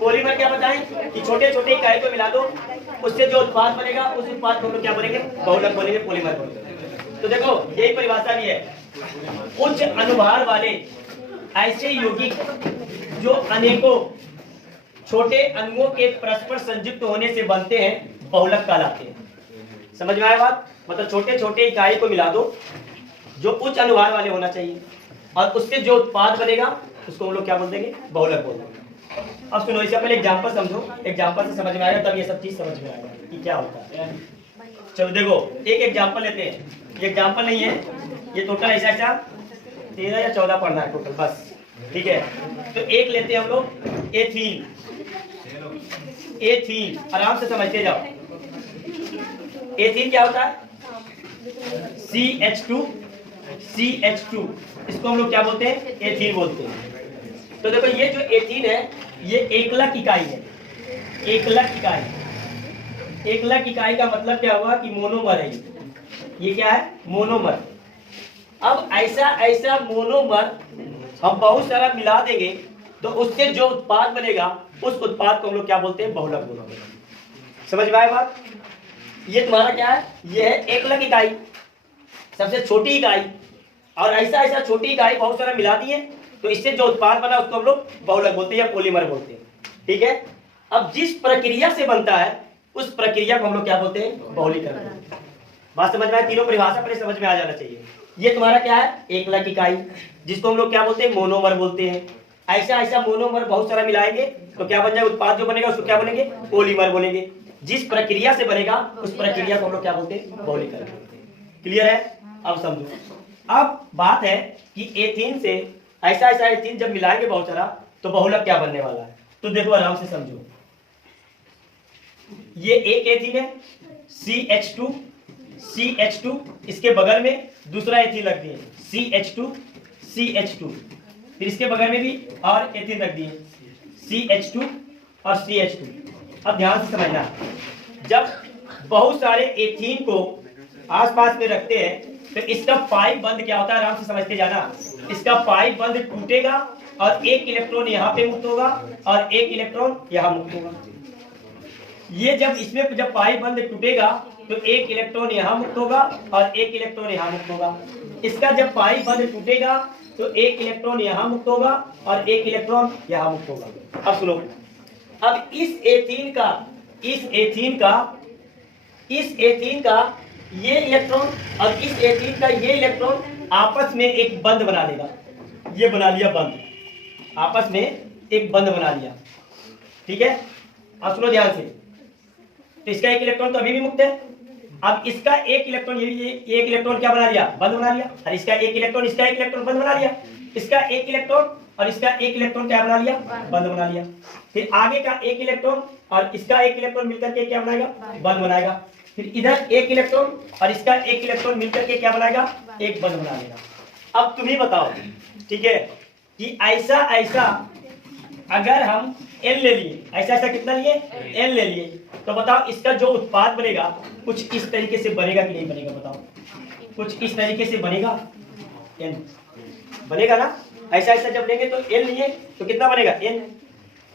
Polymer क्या बताएं कि छोटे छोटे इकाई को मिला दो, उससे जो उत्पाद बनेगा उस उत्पाद को हम लोग क्या बोलेंगे, बहुलक बोलेंगे, पॉलीमर बोलेंगे। तो देखो यही परिभाषा भी है, उच्च अनुभार वाले ऐसे यौगिक जो अनेकों छोटे अणुओं के परस्पर संयुक्त होने से बनते हैं बहुलक कहलाते हैं। समझ में आया बात? मतलब छोटे छोटे इकाई को मिला दो जो उच्च अनुभार वाले होना चाहिए और उससे जो उत्पाद बनेगा उसको हम लोग क्या बोल देंगे, बहुलक बोल देंगे। अब सुनो, इससे पहले एग्जांपल समझो, एग्जांपल से समझ में आएगा तब ये सब चीज समझ में आएगा कि क्या होता है। चलो देखो एक एग्जांपल लेते हैं, ये एग्जांपल नहीं है, ये टोटल ऐसा ऐसा 13 या 14 पढ़ना है टोटल बस, ठीक है। तो एक लेते हैं हम लोग एथीन, एथीन आराम से समझते जाओ। एथीन क्या होता है, CH2, CH2 इसको हम लोग क्या बोलते हैं, एथीन बोलते हैं। तो देखो ये जो एथीन है ये एकलक इकाई है, एकलक इकाई। एकलक इकाई का मतलब क्या हुआ कि मोनोमर है, ये क्या है, मोनोमर। अब ऐसा ऐसा मोनोमर हम बहुत सारा मिला देंगे तो उससे जो उत्पाद बनेगा उस उत्पाद को हम लोग क्या बोलते हैं, बहुलक बोलते हैं। समझ में आया बात? ये तुम्हारा क्या है, ये है एकलक इकाई, सबसे छोटी इकाई, और ऐसा ऐसा छोटी इकाई बहुत सारा मिला दिए तो इससे जो उत्पाद बना उसको हम लोग बहुलक बोलते हैं या पॉलीमर बोलते हैं, ठीक है। अब जिस प्रक्रिया से बनता है उस प्रक्रिया को हम लोग क्या बोलते हैं, बहुलीकरण। बात समझ में आए? तीनों परिभाषा पहले समझ में आ जाना चाहिए। ये तुम्हारा क्या है, एकलक इकाई, जिसको हम लोग क्या बोलते हैं, मोनोमर बोलते हैं। ऐसा ऐसा मोनोमर बहुत सारा मिलाएंगे तो क्या बन जाएगा, उत्पाद जो बनेगा उसको क्या बोलेंगे, पॉलीमर बोलेंगे। जिस प्रक्रिया से बनेगा उस प्रक्रिया को हम लोग क्या बोलते हैं, बहुलीकरण। क्लियर है? अब समझो, अब बात है कि एथीन से ऐसा ऐसा एथीन जब मिलाएंगे बहुत सारा तो बहुलक क्या बनने वाला है। तो देखो आराम से समझो, ये एक एथीन है CH2, CH2 इसके बगल में दूसरा एथीन रख दिए CH2, CH2, फिर इसके बगल में भी और एथीन रख दिए CH2 और CH2। अब ध्यान से समझना, जब बहुत सारे एथीन को आसपास में रखते हैं तो इसका पाइप बंद क्या होता है, आराम से समझते जाना। इसका पाइप बंद टूटेगा और एक इलेक्ट्रॉन यहाँ पे मुक्त होगा और एक इलेक्ट्रॉन यहाँ मुक्त होगा। ये जब इसमें जब पाइप बंद टूटेगा तो एक इलेक्ट्रॉन यहाँ मुक्त होगा और एक इलेक्ट्रॉन यहाँ मुक्त होगा। इसका जब पाइप बंद टूटेगा तो एक इलेक्ट्रॉन यहाँ मुक्त होगा और एक इलेक्ट्रॉन यहाँ मुक्त होगा। अब सुनो, अब इस एथीन का ये इलेक्ट्रॉन और इस एथीन का ये इलेक्ट्रॉन आपस में एक बंध बना देगा। ये बना लिया बंध, आपस में एक बंध बना लिया, ठीक है। अब सुनो ध्यान से, तो इसका एक इलेक्ट्रॉन तो अभी भी मुक्त है। अब इसका एक इलेक्ट्रॉन, ये एक इलेक्ट्रॉन क्या बना लिया, बंद बना लिया, और इसका एक इलेक्ट्रॉन बंद बना लिया। इसका एक इलेक्ट्रॉन और इसका एक इलेक्ट्रॉन क्या बना लिया, बंद बना लिया। फिर आगे का एक इलेक्ट्रॉन और इसका एक इलेक्ट्रॉन मिलकर के क्या बनाएगा, बंद बनाएगा। फिर इधर एक इलेक्ट्रॉन और इसका एक इलेक्ट्रॉन मिलकर के क्या बनाएगा, एक बंद बना लेगा। अब तुम ही बताओ, ठीक है, कि ऐसा ऐसा अगर हम N ले लिए, ऐसा ऐसा कितना लिए, N ले लिए, तो बताओ इसका जो उत्पाद बनेगा कुछ इस तरीके से बनेगा कि नहीं बनेगा, बताओ। कुछ इस तरीके से बनेगा, N बनेगा ना। ऐसा ऐसा जब लेंगे तो N लिए तो कितना बनेगा, N।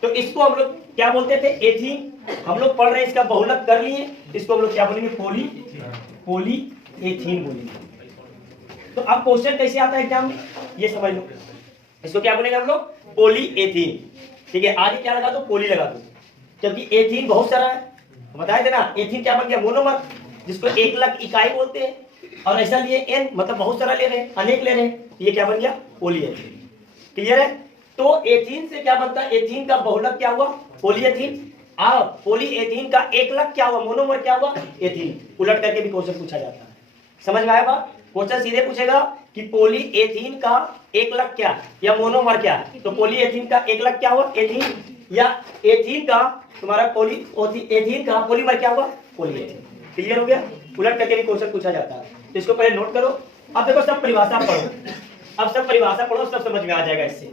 तो इसको हम लोग क्या बोलते थे, एथीन। हम लोग पढ़ रहे हैं, इसका बहुलक कर लिए, इसको हम लोग क्या बोलेंगे, पोली एथीन बोलेंगे। तो अब क्वेश्चन कैसे आता है एग्जाम में, ये समझ लो। इसको क्या बोलेंगे हम लोग, पोली एथीन, ठीक है। आगे क्या लगा दो, पोली लगा दो, क्योंकि एथीन बहुत सारा है, बताए थे ना। एथीन क्या बन गया, मोनोमर, जिसको एकलक इकाई बोलते हैं। और ऐसा लिए N, मतलब बहुत सारा ले रहे हैं, अनेक ले रहे हैं, ये क्या बन गया, पोली एथीन। क्लियर है? तो एथीन से क्या बनता है, एथीन का बहुलक क्या हुआ, पॉलीएथीन। और पॉलीएथीन का एकलक क्या हुआ, मोनोमर क्या हुआ, एथीन। उलट करके भी क्वेश्चन पूछा जाता है। समझ में आया बात? क्वेश्चन सीधे पूछेगा कि पॉलीएथीन का एकलक क्या या मोनोमर क्या है। तो पॉलीएथीन का एकलक क्या हुआ, एथीन, या एथीन का तुम्हारा एथीन का पॉलीमर क्या हुआ, पॉलीएथीन। क्लियर हो गया? उलट करके भी क्वेश्चन पूछा जाता है, तो इसको पहले नोट करो। अब देखो सब परिभाषा पढ़ो, अब सब परिभाषा पढ़ो, सब समझ में आ जाएगा इससे।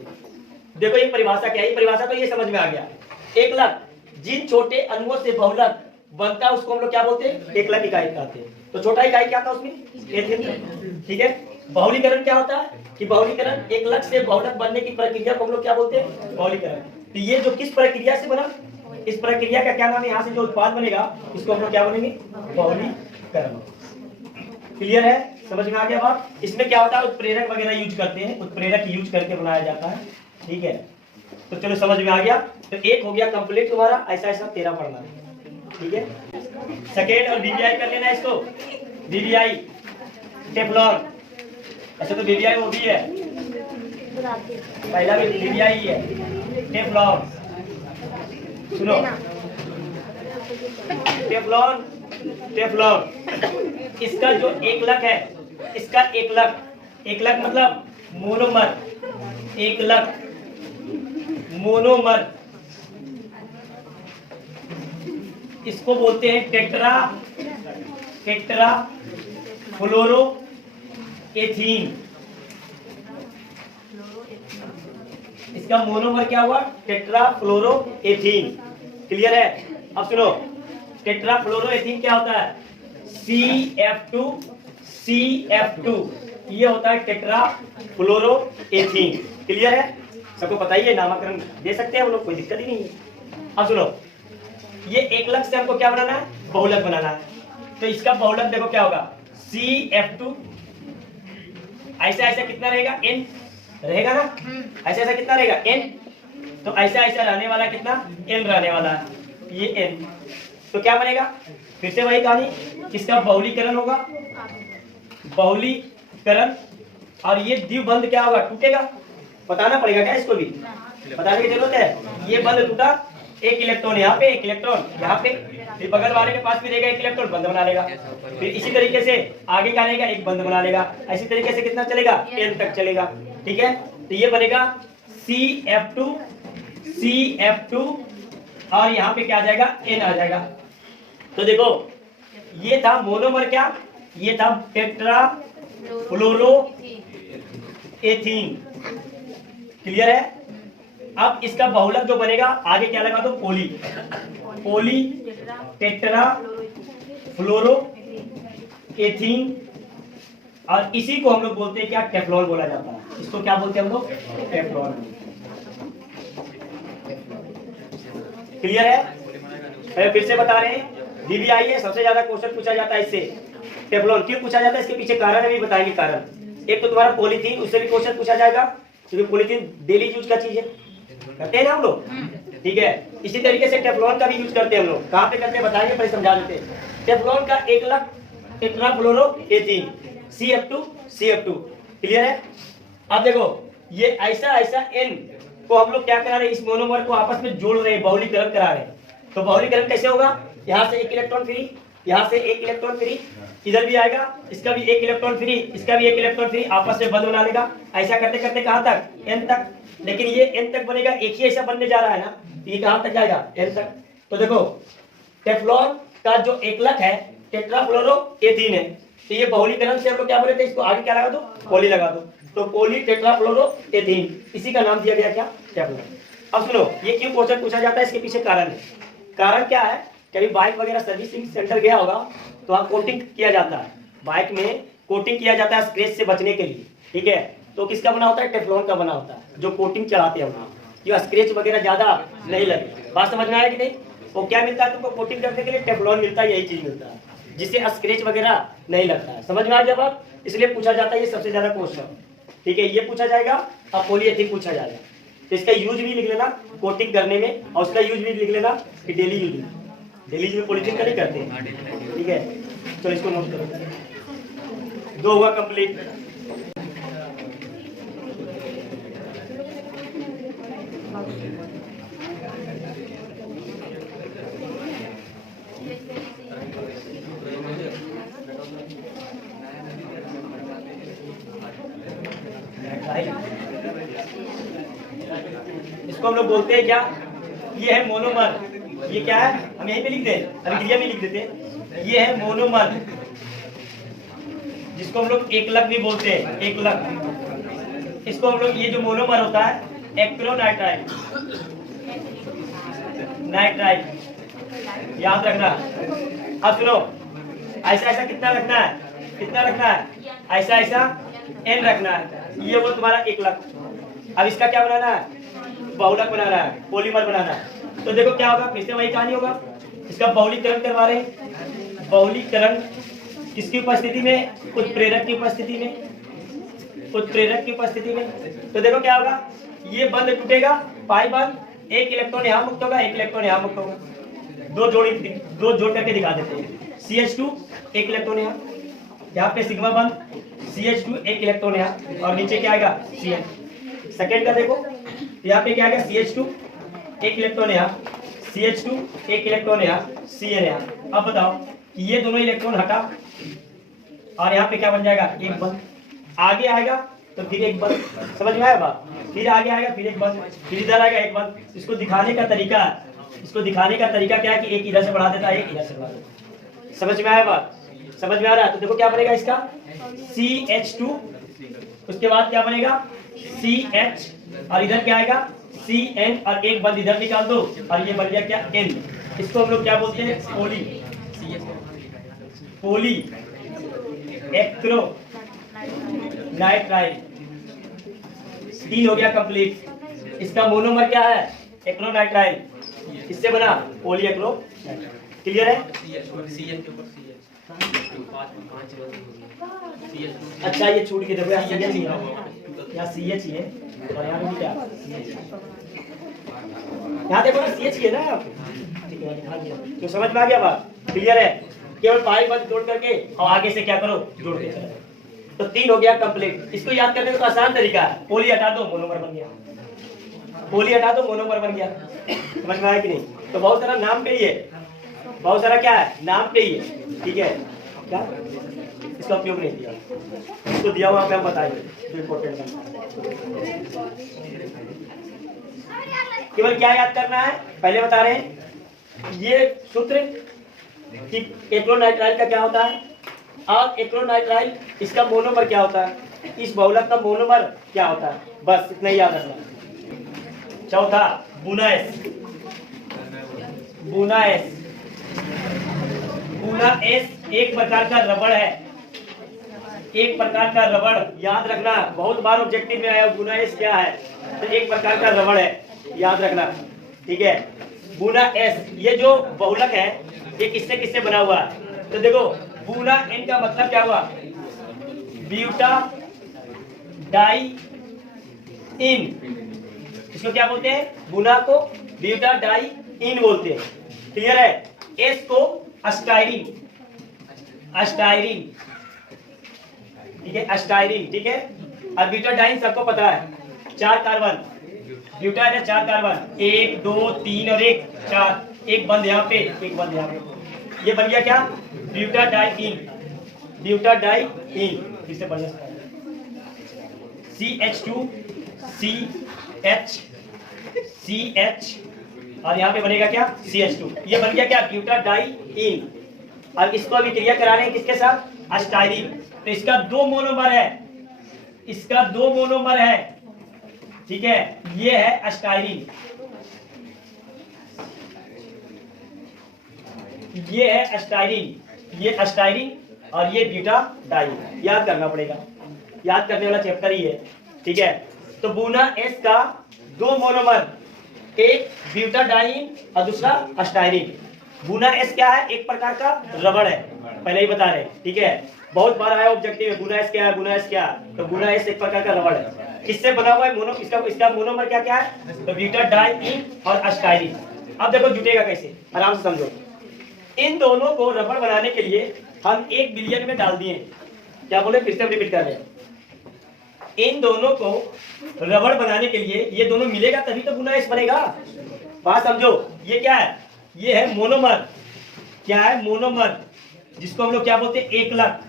देखो ये परिभाषा क्या है, ये परिभाषा तो ये समझ में आ गया। एकलक, जिन छोटे अणुओं से बहुलक बनता है उसको हम लोग क्या बोलते हैं, एकलक इकाई कहते हैं। तो छोटा इकाई क्या था उसमें, एथीन, ठीक है। बहुलीकरण क्या होता है कि बहुलीकरण एकलक से बहुलक बनने की प्रक्रिया को हम लोग क्या बोलते हैं, बहुलीकरण। तो ये जो किस प्रक्रिया से बना, इस प्रक्रिया का क्या नाम है, यहाँ से जो उत्पाद बनेगा इसको हम लोग क्या बोलेंगे, बहुलीकरण। क्लियर है, समझ में आ गया बात। इसमें क्या होता है, उत्प्रेरक वगैरह यूज करते हैं, उत्प्रेरक यूज करके बनाया जाता है। ठीक है, तो चलो समझ में आ गया। तो एक हो गया कंप्लीट तुम्हारा, ऐसा ऐसा 13 पढ़ना है। ठीक है, सेकेंड और वीवीआई कर लेना इसको, वीवीआई टेफ्लॉन। ऐसे तो वीवीआई वो भी है, पहला भी वीवीआई है, टेफ्लॉन। सुनो, टेफ्लॉन, टेफ्लॉन इसका जो एकलक है, इसका एकलक, एकलक मतलब मोनोमर, एकलक मोनोमर, इसको बोलते हैं टेट्रा, टेट्रा फ्लोरो एथीन। इसका मोनोमर क्या हुआ, टेट्रा फ्लोरो एथीन। क्लियर है। अब सुनो, टेट्रा फ्लोरो एथीन क्या होता है, CF2, CF2 ये होता है टेट्रा फ्लोरो एथीन। क्लियर है, सबको पता ही है, नामकरण दे सकते हैं हम लोग, कोई दिक्कत ही नहीं है। अब सुनो, ये एकलक से हमको क्या बनाना है, बहुलक बनाना है। तो इसका बहुलक देखो क्या होगा, CF2, ऐसा ऐसा कितना रहेगा, N रहेगा ना, ऐसा ऐसा कितना रहेगा, N। तो ऐसा ऐसा रहने वाला कितना, N रहने वाला है, ये N। तो क्या बनेगा, फिर से वही कहानी, किसका बहुलीकरण होगा, बहुलीकरण। और ये द्विबंध क्या होगा, टूटेगा। बताना पड़ेगा क्या, इसको भी बताने की जरूरत है। ये बंध टूटा, एक इलेक्ट्रॉन यहाँ पे, एक इलेक्ट्रॉन यहाँ पे, फिर बगल वाले के पास भी रहेगा एक इलेक्ट्रॉन, बंध बना लेगा। फिर इसी तरीके से आगे का रहेगा, एक बंध बना लेगा। इसी तरीके से कितना चलेगा, N तक चलेगा। ठीक है, तो ये बनेगा CF2, CF2 और यहाँ पे क्या आ जाएगा, N आ जाएगा। तो देखो, ये था मोनोमर, क्या ये था टेट्रा फ्लोरो एथीन। क्लियर है। अब इसका बहुलक जो बनेगा, आगे क्या लगा दो, पोली, पोली टेट्रा फ्लोरो एथीन। और इसी को हम लोग बोलते हैं क्या, टेफ्लॉन बोला जाता है। इसको क्या बोलते हैं हम लोग, टेफ्लॉन। क्लियर है, फिर से बता रहे हैं, वीवीआई है, सबसे ज्यादा क्वेश्चन पूछा जाता है इससे। टेफ्लॉन क्यों पूछा जाता है, इसके पीछे कारण अभी बताएंगे कारण। एक तो तुम्हारा पॉलीथीन, उससे भी क्वेश्चन पूछा जाएगा, क्योंकि पॉलीथीन डेली यूज का चीज है, करते हैं ना हम लोग। ठीक है, इसी तरीके से टेफ्लॉन का भी यूज करते हैं हम लोग। कहाँ पे करते हैं बताएंगे, पहले समझा देते हैं। टेफ्लॉन का एकलक टेट्रा फ्लोरो एथीन, CF2, CF2। क्लियर है। अब देखो, ये ऐसा ऐसा N को हम लोग क्या करा रहे हैं, इस मोनोमर को आपस में जोड़ रहे हैं, बहुलीकरण करा रहे हैं। तो बहुलीकरण कैसे होगा, यहाँ से एक इलेक्ट्रॉन फ्री, यहाँ से एक इलेक्ट्रॉन फ्री, इधर भी आएगा, इसका भी एक इलेक्ट्रॉन फ्री, इसका भी एक इलेक्ट्रॉन फ्री, आपस में बंध बना लेगा। ऐसा करते करते कहाँ तक, N तक। लेकिन ये N तक बनेगा, एक ही ऐसा बनने जा रहा है ना, ये कहाँ तक जाएगा, N तक। तो देखो, टेफ्लॉन का जो एकलक है टेट्रा फ्लोरो एथीन है। तो ये बहुलीकरण से हम लोग क्या बोले थे, इसको आगे क्या लगा दो, पॉली लगा दो। तो पॉली टेट्रा फ्लोरो एथीन, इसी का नाम दिया गया क्या, टेफ्लॉन। अब सुनो, ये क्यों क्वेश्चन पूछा जाता है, इसके पीछे कारण है। कारण क्या है, कभी बाइक वगैरह सर्विसिंग सेंटर गया होगा तो वहाँ कोटिंग किया जाता है, बाइक में कोटिंग किया जाता है स्क्रैच से बचने के लिए। ठीक है, तो किसका बना होता है, टेफ्लॉन का बना होता है, जो कोटिंग चढ़ाते हैं जो स्क्रैच वगैरह ज्यादा नहीं लगे। बात समझ में आया कि नहीं। वो क्या मिलता है तुमको, कोटिंग करने के लिए टेफ्लॉन मिलता है, यही चीज मिलता है जिससे स्क्रैच वगैरह नहीं लगता है। समझ में आ गया बात, इसलिए पूछा जाता है ये सबसे ज्यादा क्वेश्चन। ठीक है, ये पूछा जाएगा और पॉलीएथिलीन पूछा जाएगा। तो इसका यूज भी लिख लेना कोटिंग करने में, और उसका यूज भी लिख लेना कि डेली यूज में, डेली यूज में पॉलीथिन का नहीं करते हैं। ठीक है, चलो इसको नोट करो, 2 हुआ कंप्लीट। इसको हम लोग बोलते हैं क्या, ये है मोनोमर। ये क्या है, हम यहीं पे लिख दें, अभिक्रिया में लिख देते हैं। ये है मोनोमर, जिसको हम लोग एकलक भी बोलते हैं, एकलक। इसको हम लोग, ये जो मोनोमर होता है एक्रोनाइट्राइल, नाइट्राइल, याद रखना। अब सुनो, ऐसा ऐसा कितना रखना है, कितना रखना है, ऐसा ऐसा n रखना है, ये वो तुम्हारा 1 लाख। अब इसका क्या बनाना है, बहुलक बनाना है, पॉलीमर बनाना है। तो देखो क्या होगा, फिर से वही कहानी होगा, इसका बहुलीकरण करवा रहे हैं। बहुलीकरण किसकी उपस्थिति में, उत्प्रेरक की उपस्थिति में, उत्प्रेरक की उपस्थिति में। तो देखो क्या होगा, ये बंध टूटेगा, पाई बंध, 1 इलेक्ट्रॉन यहाँ मुक्त होगा, 1 इलेक्ट्रॉन यहाँ मुक्त होगा। दो जोड़ करके दिखा देते हैं। CH2 1 इलेक्ट्रॉन यहाँ पे सिग्मा बंध, CH2 1 इलेक्ट्रॉन यहाँ, और नीचे क्या आएगा Cn। सेकेंड का देखो, यहाँ पे क्या आएगा, CH2 1 इलेक्ट्रॉन यहाँ, CH2 1 इलेक्ट्रॉन यहाँ, Cn यहाँ। अब बताओ कि ये दोनों इलेक्ट्रॉन हटा और यहाँ पे क्या बन जाएगा, एक बंध। आगे आएगा तो फिर एक बंध, समझ में आया बात, फिर आगे आएगा फिर एक बंध, फिर इधर आएगा एक बंध। इसको दिखाने का तरीका, इसको दिखाने का तरीका क्या है कि एक इधर से बढ़ा देता है, एक इधर से बढ़ा देता है। समझ में आया बात, समझ में आ रहा है। तो देखो क्या बनेगा इसका, CH2, उसके बाद क्या बनेगा CH, और इधर क्या आएगा CN, और एक बंद इधर निकाल दो और ये बन गया क्या N। इसको हम लोग क्या बोलते हैं, पोली एक्रो नाइट्राइल। 3 हो गया कंप्लीट। इसका मोनोमर क्या है, एक्रोनाइट्राइल, इससे बना पोली एक्रो। क्लियर है। अच्छा ये छूट के देखो, यहाँ CH ही है, यहाँ CH ही है, और यहाँ पे क्या, यहाँ देखो ना CH ही है ना, ठीक है, तो समझ में आ गया बात, क्लियर है। केवल पाई बंद जोड़ करके और आगे से क्या करो, जोड़ के चलो। तो 3 हो गया कंप्लीट। इसको याद करने का तो आसान तरीका है, पोली हटा दो मोनोमर बन गया, पोली हटा दो मोनोमर बन गया। समझ में आया कि नहीं। तो बहुत सारा नाम पे ही है, बहुत सारा क्या है, नाम पे ही है, ठीक है। क्या इसका उपयोग नहीं दिया, इसको दिया हुआ हम बताएंगे जो इम्पोर्टेंट है। केवल क्या याद करना है, पहले बता रहे हैं ये सूत्र कि एक्रोनाइट्राइल का क्या होता है और एक्रोनाइट्राइल इसका मोनोमर क्या होता है, इस बहुलक का मोनोमर क्या होता है, बस इतना ही याद रखना। चौथा बुना एस, बुना एस, बुना एस एक प्रकार का रबड़ है, एक प्रकार का रबड़, याद रखना, बहुत बार ऑब्जेक्टिव में आया बुना एस क्या है, तो एक प्रकार का रबड़ है, याद रखना, ठीक है। बुना एस, ये जो बहुलक है ये किससे किससे बना हुआ है, तो देखो बुना एन का मतलब क्या हुआ, ब्यूटा डाई इन, इसको क्या बोलते हैं, बुना को ब्यूटा डाई इन बोलते हैं, क्लियर है। एस को अस्टाइरिन, अस्टाइरिन, ठीक है, अस्टाइरिन, ठीक है। और ब्यूटाडाइन सबको पता है, 4 कार्बन, ब्यूटा है 4 कार्बन, 1 2 3 और 1 4, एक बंद यहाँ पे, एक बंद यहाँ पे, ये बन गया क्या, ब्यूटाडाइन, ब्यूटाडाइन, फिर से बढ़िया CH2 CH CH, और यहाँ पे बनेगा क्या CH2, ये बन गया क्या ब्यूटाडाइन। और इसको अभी क्रिया करा रहे हैं किसके साथ, अस्टाइरिन। तो इसका 2 मोनोमर है, इसका 2 मोनोमर है, ठीक है, ये है अस्टाइरिन, ये है अस्टाइरिन, ये अस्टाइरिन और ये ब्यूटाडाइन, याद करना पड़ेगा, याद करने वाला चैप्टर ही है, ठीक है। तो बुना एस का 2 मोनोमर, एक ब्यूटाडाइन और दूसरा अस्टाइरिन। बुना एस क्या है, एक प्रकार का रबड़ है, पहले ही बता रहे, ठीक है, बहुत बार आया ऑब्जेक्टिव में, बुना एस क्या है, बुना एस क्या है, तो बुना एस एक प्रकार का रबड़ है, किससे बना हुआ है, मोनो, इसका मोनोमर क्या क्या है, तो ब्यूटाडाइन और अस्टाइरिन। अब देखो जुटेगा कैसे, आराम से समझो। इन दोनों को रबड़ बनाने के लिए हम 1 बिलियन में डाल दिए, क्या बोले, फिर से रिपीट कर रहे हैं, इन दोनों को रबड़ बनाने के लिए ये दोनों मिलेगा तभी तो बुना एस बनेगा, बात समझो। ये क्या है, ये है मोनोमर, क्या है, मोनोमर, जिसको हम लोग क्या बोलते हैं, एकलक,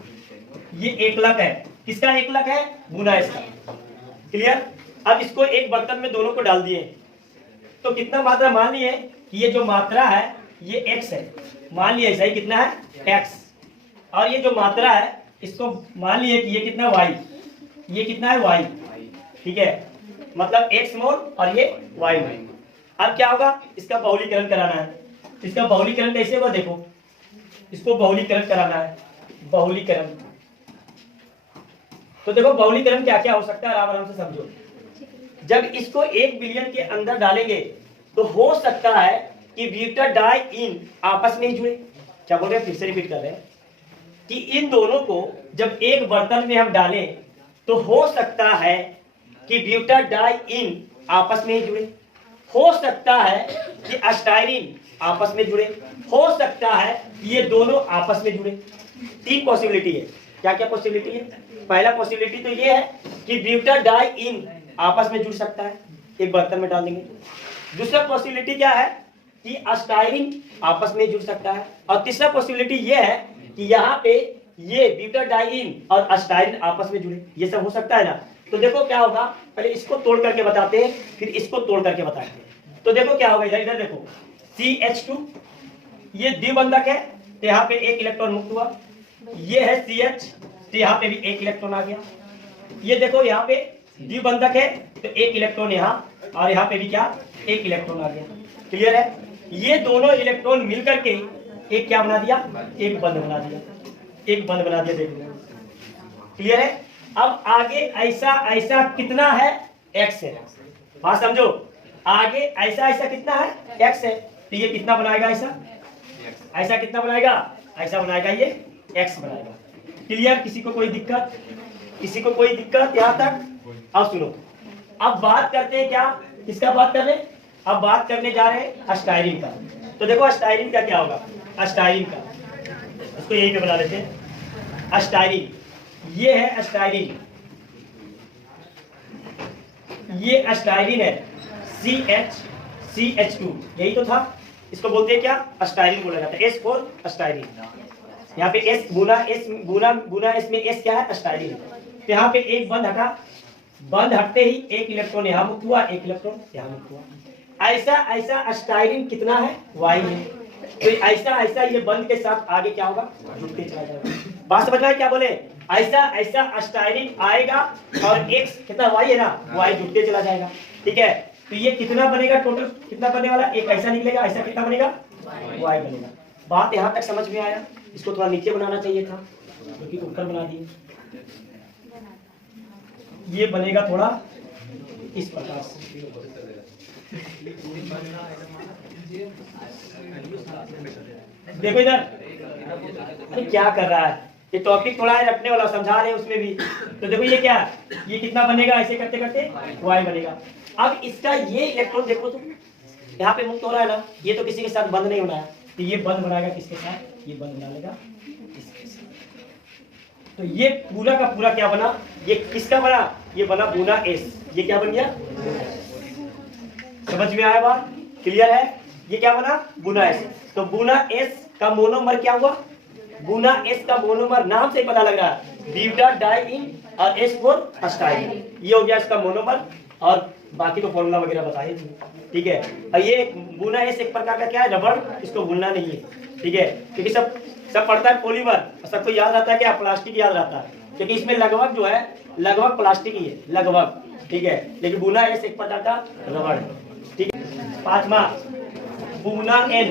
ये एकलक है, किसका एकलक है, बुना एस का, क्लियर। अब इसको एक बर्तन में दोनों को डाल दिए, तो कितना मात्रा, मान लिए कि ये जो मात्रा है ये x है, मान लिए ऐसा ही, कितना है x, और ये जो मात्रा है इसको मान लिए कि ये कितना y, ये कितना है y, ठीक है, मतलब x मोल और ये y मोल। अब क्या होगा, इसका बहुलीकरण कराना है, इसका बहुलीकरण कैसे होगा, देखो इसको बहुलीकरण कराना है, बहुलीकरण, तो देखो बहुलीकरण क्या क्या हो सकता है, आराम आराम से समझो। जब इसको 1 बिलियन के अंदर डालेंगे तो हो सकता है कि ब्यूटाडाइइन आपस में ही जुड़े। क्या बोल रहे हैं, फिर से रिपीट कर रहे हैं कि इन दोनों को जब एक बर्तन में हम डालें तो हो सकता है कि ब्यूटाडाइइन आपस में ही जुड़े, हो सकता है कि अस्टाइरिन आपस में जुड़े, हो सकता है कि ये दोनों आपस में जुड़े। 3 पॉसिबिलिटी है। क्या क्या पॉसिबिलिटी है? पहला पॉसिबिलिटी तो ये है कि ब्यूटाडाइइन आपस में जुड़ सकता है, एक बर्तन में डाल देंगे। दूसरा पॉसिबिलिटी क्या है कि अस्टाइरिन आपस में जुड़ सकता है। और तीसरा पॉसिबिलिटी ये है कि यहाँ पे ये ब्यूटाडाइइन और अस्टाइरिन आपस में जुड़े। ये सब हो सकता है ना। तो देखो क्या होगा, पहले इसको तोड़ करके बताते हैं, फिर इसको तोड़ करके बताते हैं। तो देखो क्या होगा, इधर देखो CH2, ये द्विबंधक है तो यहाँ पे 1 इलेक्ट्रॉन मुक्त हुआ। ये है CH, तो यहाँ पे भी 1 इलेक्ट्रॉन आ गया। ये देखो यहाँ पे द्विबंधक है तो 1 इलेक्ट्रॉन यहाँ, और यहाँ पे भी क्या 1 इलेक्ट्रॉन आ गया। क्लियर है? ये दोनों इलेक्ट्रॉन मिलकर के एक क्या बना दिया, एक बंध बना दिया, एक बंध बना दिया। देखो क्लियर है? अब आगे ऐसा ऐसा कितना है, X है। बात समझो, आगे ऐसा ऐसा कितना है, X है। तो ये कितना बनाएगा, ऐसा ऐसा कितना बनाएगा, ऐसा बनाएगा, ये X बनाएगा। क्लियर? किसी को कोई दिक्कत, किसी को कोई दिक्कत यहाँ तक? अब सुनो, अब बात करते हैं क्या, किसका बात कर रहे हैं? अब बात करने जा रहे हैं अस्टाइरिन का। तो देखो अस्टाइरिन का क्या होगा, अस्टाइरिन का इसको यहीं पे बना लेते हैं। अस्टाइरिन, ये है अस्टाइरिन, ये अस्टाइरिन है CH2, यही तो था। इसको बोलते हैं क्या, अस्टाइरिन बोला जाता है। S4 अस्टाइरिन। यहाँ पे S गुना S में S क्या है, अस्टाइरिन। तो यहाँ पे एक बंध हटा, बंध हटते ही 1 इलेक्ट्रॉन यहाँ मुक्त हुआ, 1 इलेक्ट्रॉन यहाँ मुक्त हुआ। ऐसा ऐसा अस्टाइरिन कितना है, Y है। तो ऐसा ऐसा ये बंध के साथ आगे क्या होगा, जुड़ते चला जाएगा। बात समझ में क्या बोले, ऐसा ऐसा अस्टाइरिन आएगा और X कितना Y है ना, Y जुड़ते चला जाएगा। ठीक है? तो ये कितना बनेगा, टोटल कितना बनने वाला, एक ऐसा निकलेगा, ऐसा कितना बनेगा, Y बनेगा। बात यहाँ तक समझ में आया? इसको थोड़ा नीचे बनाना चाहिए था, क्योंकि ऊपर बना दिए। ये बनेगा थोड़ा इस प्रकार से। देखो इधर, अरे क्या कर रहा है, ये टॉपिक थोड़ा है रटने वाला, समझा रहे हैं उसमें भी। तो देखो ये क्या, ये कितना बनेगा, ऐसे करते करते Y बनेगा। अब इसका ये इलेक्ट्रॉन देखो तो यहाँ पे मुक्त हो रहा है ना, ये तो किसी के साथ बंद नहीं बनाया, तो ये बंद बनाएगा किसके साथ, ये बंद बना लेगा इसके साथ। तो ये पूरा का पूरा क्या बना, ये किसका बना, ये बना बुना S। ये क्या बन गया, समझ में आया बात? क्लियर है? ये क्या बना, बुना S। तो बुना S का मोनोमर क्या हुआ, बुना S का मोनोमर नाम से पता लग रहा है, ब्यूटाडाइइन और S4 अस्टाइरिन। ये हो गया इसका मोनोमर, और बाकी तो फॉर्मूला वगैरह बताए थे। ठीक है? और ये बुना S एक प्रकार का क्या है, रबड़, इसको भूलना नहीं है। ठीक है? क्योंकि सब पढ़ता है पॉलीमर, सबको याद रहता है क्या, प्लास्टिक याद रहता है, क्योंकि इसमें लगभग जो है लगभग प्लास्टिक ही है, लगभग। ठीक है? लेकिन बुना S एक प्रकार का रबड़ है। ठीक है? 5वां बुना N,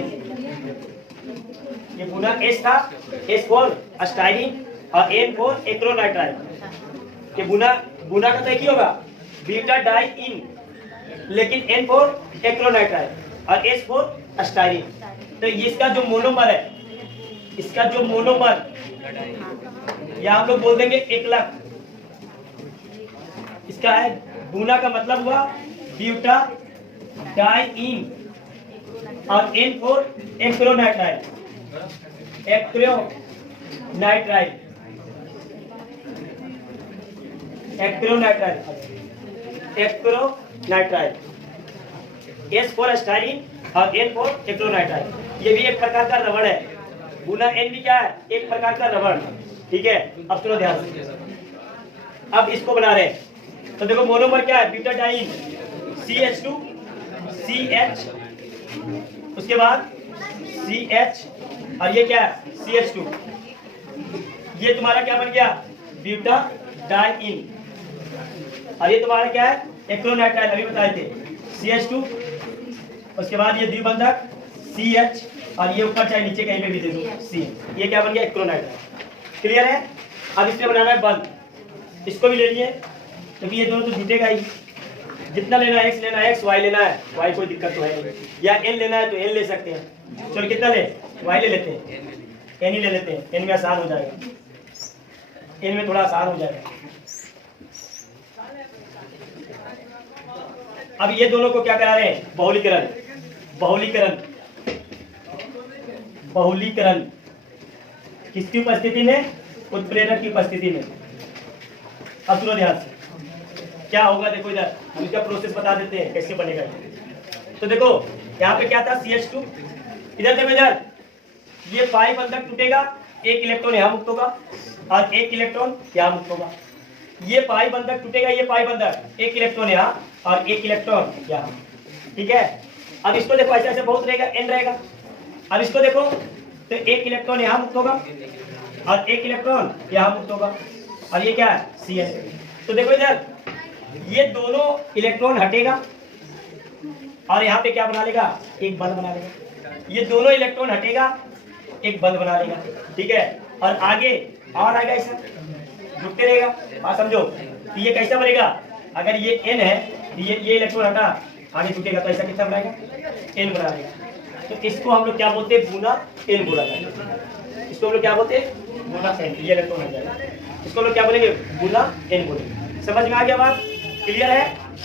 ये बुना S था, S4 अस्टाइरिन और N4 एक्रोनाइट्राइल। ये बुना का तो एक ही होगा, ब्यूटाडाइइन, लेकिन N4 एक्रोनाइट्राइल और S4 अस्टाइरिन। तो इसका जो मोनोमर है, इसका जो मोनोमर, या हम लोग बोल देंगे 1 लाख, इसका है बुना का मतलब हुआ ब्यूटाडाइइन और N4 एक्रोनाइट्राइल, एक्रोनाइट्राइल, एक्रोनाइट्राइल, एक्रोनाइट्राइल, S4 अस्टाइरिन और N4 एक्रोनाइट्राइल। ये भी एक प्रकार का रबड़ है। बुना N भी क्या है, एक प्रकार का रबड़। ठीक है? अब सुनो ध्यान से, अब इसको बना रहे हैं। तो देखो मोनोमर क्या है, ब्यूटाडाइइन CH2 CH, उसके बाद CH, और ये क्या है CH2। ये तुम्हारा क्या बन गया, ब्यूटाडाइइन, और ये तुम्हारा क्या है, एक्रोनाइट्राइल, अभी बताए थे CH2। उसके बाद ये द्विबंधक CH, और ये ऊपर चाहे नीचे कहीं पे भी दे दो C। ये क्या बन गया, एक्रोनाइट्राइल। क्लियर है? अब इसमें बनाना है बंध। इसको भी ले लिए क्योंकि ये दोनों तो जुटेगा ही। जितना लेना है, x लेना है x, y लेना है y, कोई दिक्कत तो है नहीं, या n लेना है तो n ले सकते हैं। चलो कितना ले, y ले लेते हैं, n ही ले लेते हैं, n में आसान हो जाएगा, n में थोड़ा आसान हो जाएगा। अब ये दोनों को क्या करा रहे हैं, बहुलीकरण। बहुलीकरण, बहुलीकरण किसकी उपस्थिति में, उत्प्रेरक की उपस्थिति में। अब सुनो ध्यान से क्या होगा, देखो इधर हम इसका प्रोसेस बता देते हैं कैसे बनेगा। तो देखो यहाँ पे क्या था CH2, इधर देखो इधर ये पाई बंधक टूटेगा, एक इलेक्ट्रॉन यहाँ मुक्त होगा और एक इलेक्ट्रॉन यहाँ मुक्त होगा। ये पाई बंधक टूटेगा, ये पाई बंधक, एक इलेक्ट्रॉन यहाँ और एक इलेक्ट्रॉन यहाँ, ठीक है। अब इसको देखो ऐसे ऐसे बहुत रहेगा, n रहेगा। अब इसको देखो तो एक इलेक्ट्रॉन यहाँ मुक्त होगा और एक इलेक्ट्रॉन यहाँ मुक्त होगा और ये क्या है CN। तो देखो इधर ये दोनों इलेक्ट्रॉन हटेगा और यहाँ पे क्या बना लेगा, एक बंध बना लेगा। ये दोनों इलेक्ट्रॉन हटेगा, एक बंध बना लेगा, ठीक है। और आगे और आएगा, ऐसा जुटते रहेगा। बात समझो, तो ये कैसा बनेगा, अगर ये n है तो ये इलेक्ट्रॉन हटा आगे जुटेगा तो ऐसा कितना बनाएगा, n बना लेगा। तो इसको हम लोग क्या बोलते हैं, गुना n बोला जाएगा। इसको हम लोग क्या बोलते हैं, गुना n, ये इलेक्ट्रॉन हो जाएगा। इसको हम लोग क्या बोलेंगे, गुना n बोलेंगे। समझ में आ गया बात, क्लियर है।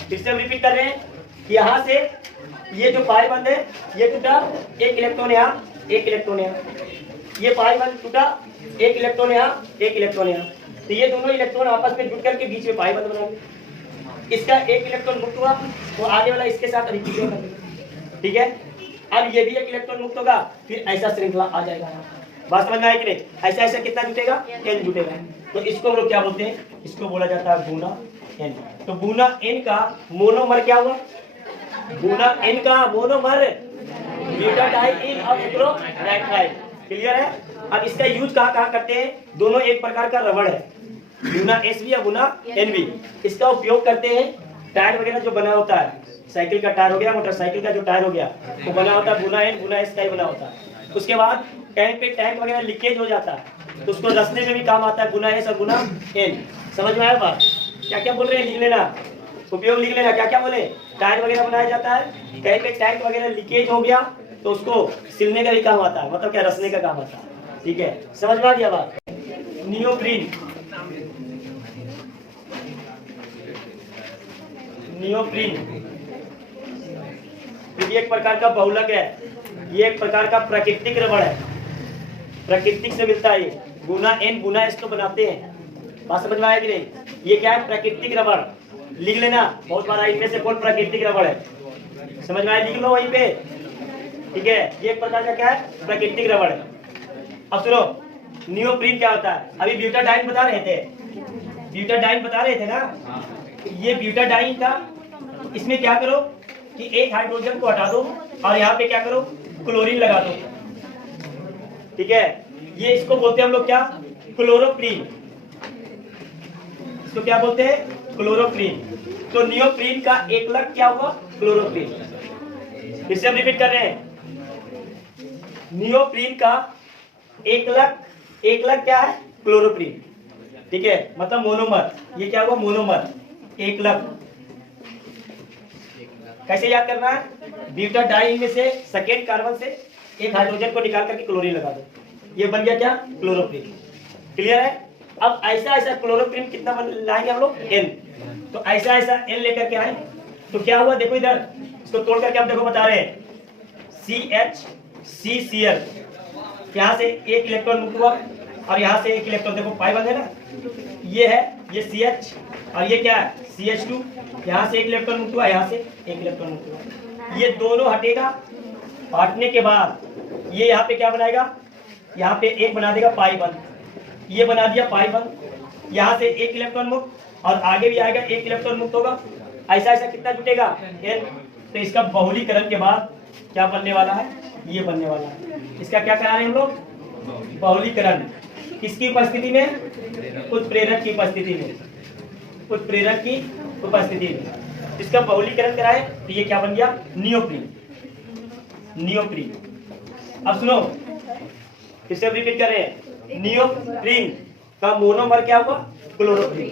फिर से हम रिपीट कर रहे हैं कि यहाँ से ये जो पाई बंध है ये टूटा, एक इलेक्ट्रॉन यहाँ, एक इलेक्ट्रॉन यहाँ। ये पाई बंध टूटा, एक इलेक्ट्रॉन यहाँ, एक इलेक्ट्रॉन यहाँ। तो ये दोनों इलेक्ट्रॉन आपस में जुट करके बीच में पाई बंध बनाएंगे। इसका एक इलेक्ट्रॉन मुक्त हुआ, वो आगे वाला इसके साथ रिपीट करेगा, ठीक है। अब ये भी एक इलेक्ट्रॉन मुक्त होगा, फिर ऐसा श्रृंखला आ जाएगा। बात समझ में आए कि नहीं, ऐसा ऐसा कितना जुटेगा, n जुटेगा। तो इसको हम लोग क्या बोलते हैं, इसको बोला जाता है गुना n। तो गुना n का मोनोमर क्या हुआ, गुना n का मोनोमर ब्यूटाडाइइन और हेटेरोडाइनाइल, क्लियर है। अब इसका यूज कहाँ करते हैं, दोनों एक प्रकार का रबड़ है, गुना SV या गुना NV। इसका उपयोग करते हैं टायर वगैरह जो बना होता है, साइकिल का टायर हो गया, मोटरसाइकिल का जो टायर हो गया, वो बना होता है गुना N गुना S का ही बना होता है। उसके बाद टैंक पे टैंक वगैरह लीकेज हो जाता है तो उसको रसने में भी काम आता है, गुना S और गुना N। समझ में आया बात, क्या क्या बोल रहे हैं, लिख लेना, उपयोग लिख लेना। क्या क्या बोले, टायर वगैरह बनाया जाता है, कहीं पे टैंक वगैरह लीकेज हो गया तो उसको सिलने का भी काम आता है, मतलब क्या रसने का काम आता है, ठीक है। समझ में आ गया बात। नियोप्रीन, नियोप्रीन ये एक प्रकार का बहुलक है, ये एक प्रकार का प्राकृतिक रबड़ है, प्राकृतिक से मिलता है। ये गुना n गुना s तो बनाते हैं। बात समझ में आया कि नहीं, ये क्या है, प्राकृतिक रबड़। लिख लेना बहुत बार, इनमें से कौन प्राकृतिक रबड़ है, समझ में आया, लिख लो वहीं पे, ठीक है। ये एक प्रकार का क्या है, प्राकृतिक रबड़ है। अब सुनो नियोप्रीन क्या होता है, अभी ब्यूटाडाइन बता रहे थे, ब्यूटाडाइन बता रहे थे ना, ये ब्यूटाडाइन था। इसमें क्या करो कि एक हाइड्रोजन को हटा दो और यहाँ पे क्या करो, क्लोरीन लगा दो, ठीक है। ये इसको बोलते हैं हम लोग क्या, क्लोरोप्रीन। इसको क्या बोलते हैं, क्लोरोप्रीन। तो नियोप्रीन का एकलक क्या हुआ, क्लोरोप्रीन। फिर से हम रिपीट कर रहे हैं, नियोप्रीन का एकलक, एकलक क्या है, क्लोरोप्रीन, ठीक है, मतलब मोनोमर। ये क्या हुआ, मोनोमर, एकलक। कैसे याद करना है, ब्यूटाडाइन में से सेकेंड कार्बन से एक हाइड्रोजन को निकाल करके क्लोरीन लगा दो, ये बन गया क्या, क्लोरोप्रीन, क्लियर है। अब ऐसा ऐसा क्लोरोप्रीन कितना लाएंगे हम लोग, n। तो ऐसा ऐसा n लेकर के आए तो क्या हुआ, देखो इधर इसको तोड़ करके हम देखो बता रहे हैं, CHCCl, यहाँ से एक इलेक्ट्रॉन मुक्त हुआ और यहाँ से एक इलेक्ट्रॉन, देखो पाई बंद है ना, ये है, ये CH और ये क्या है, CH2। यहाँ से एक इलेक्ट्रॉन मुक्त हुआ, यहाँ से एक इलेक्ट्रॉन मुक्त हुआ, ये दोनों हटेगा। हटने के बाद ये यहाँ पे क्या बनाएगा, यहाँ पे एक बना देगा पाई बंद, ये बना दिया पाई बंद। यहाँ से एक इलेक्ट्रॉन मुक्त और आगे भी आएगा, एक इलेक्ट्रॉन मुक्त होगा। ऐसा ऐसा कितना जुटेगा, n। तो इसका बहुलीकरण के बाद क्या बनने वाला है, ये बनने वाला है। इसका क्या करा रहे हैं हम लोग, बहुलीकरण। किसकी उपस्थिति में, उत्प्रेरक की उपस्थिति में, उत्प्रेरक की उपस्थिति में इसका बहुलीकरण कराए तो ये क्या बन गया, नियोप्रीन, नियोप्रीन। अब सुनो फिर से रिपीट कर रहे हैं, नियोप्रीन का मोनोमर क्या हुआ, क्लोरोप्रीन।